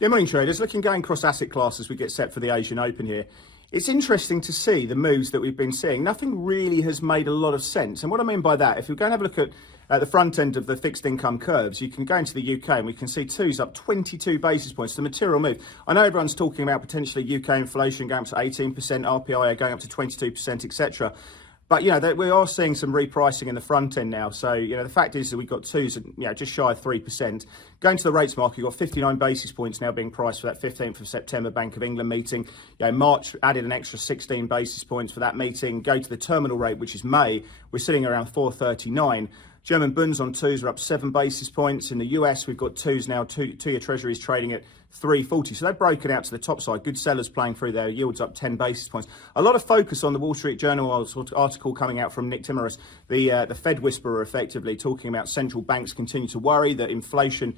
Yeah, morning traders. Going across asset classes as we get set for the Asian Open here. It's interesting to see the moves that we've been seeing. Nothing really has made a lot of sense. And what I mean by that, if we go and have a look at the front end of the fixed income curves, you can go into the UK and we can see twos up 22 basis points, the material move. I know everyone's talking about potentially UK inflation going up to 18%, RPI going up to 22%, etc. But, we are seeing some repricing in the front end now. So, the fact is that we've got twos, just shy of 3%. Going to the rates market, you've got 59 basis points now being priced for that 15th of September Bank of England meeting. March added an extra 16 basis points for that meeting. Go to the terminal rate, which is May. We're sitting around 439. German bunds on twos are up 7 basis points. In the US, we've got twos now, two-year treasuries trading at 340. So they've broken out to the top side. Good sellers playing through there. Yields up 10 basis points. A lot of focus on the Wall Street Journal article coming out from Nick Timiraos, the Fed whisperer, effectively talking about central banks continue to worry that inflation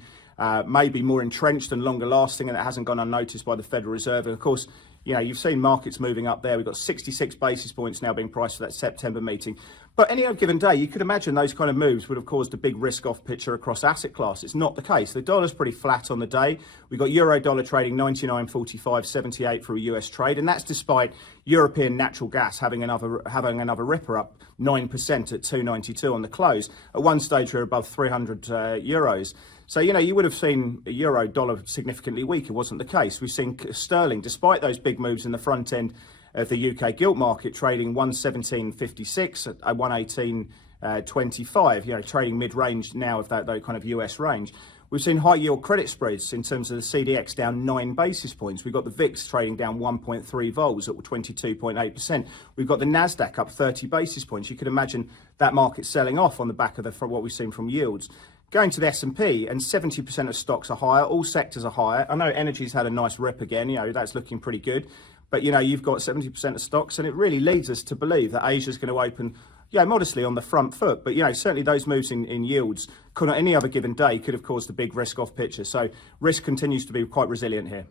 may be more entrenched and longer lasting, and it hasn't gone unnoticed by the Federal Reserve. And of course, you've seen markets moving up there. We've got 66 basis points now being priced for that September meeting. But any given day, you could imagine those kind of moves would have caused a big risk-off picture across asset class. It's not the case. The dollar's pretty flat on the day. We've got euro-dollar trading 99.4578 for a US trade, and that's despite European natural gas having another ripper up 9% at 292 on the close. At one stage, we're above 300 euros. So, you would have seen a euro-dollar significantly weaker. Wasn't the case. We've seen sterling, despite those big moves in the front end of the UK gilt market, trading 117.56 at 118.25, trading mid-range now of that kind of US range. We've seen high yield credit spreads in terms of the CDX down 9 basis points. We've got the VIX trading down 1.3 vols at 22.8%. We've got the NASDAQ up 30 basis points. You could imagine that market selling off on the back of what we've seen from yields. Going to the S&P, and 70% of stocks are higher. All sectors are higher. I know energy's had a nice rip again. That's looking pretty good. But, you've got 70% of stocks, and it really leads us to believe that Asia's going to open, modestly on the front foot. But, certainly those moves in yields, any other given day, could have caused a big risk-off picture. So risk continues to be quite resilient here.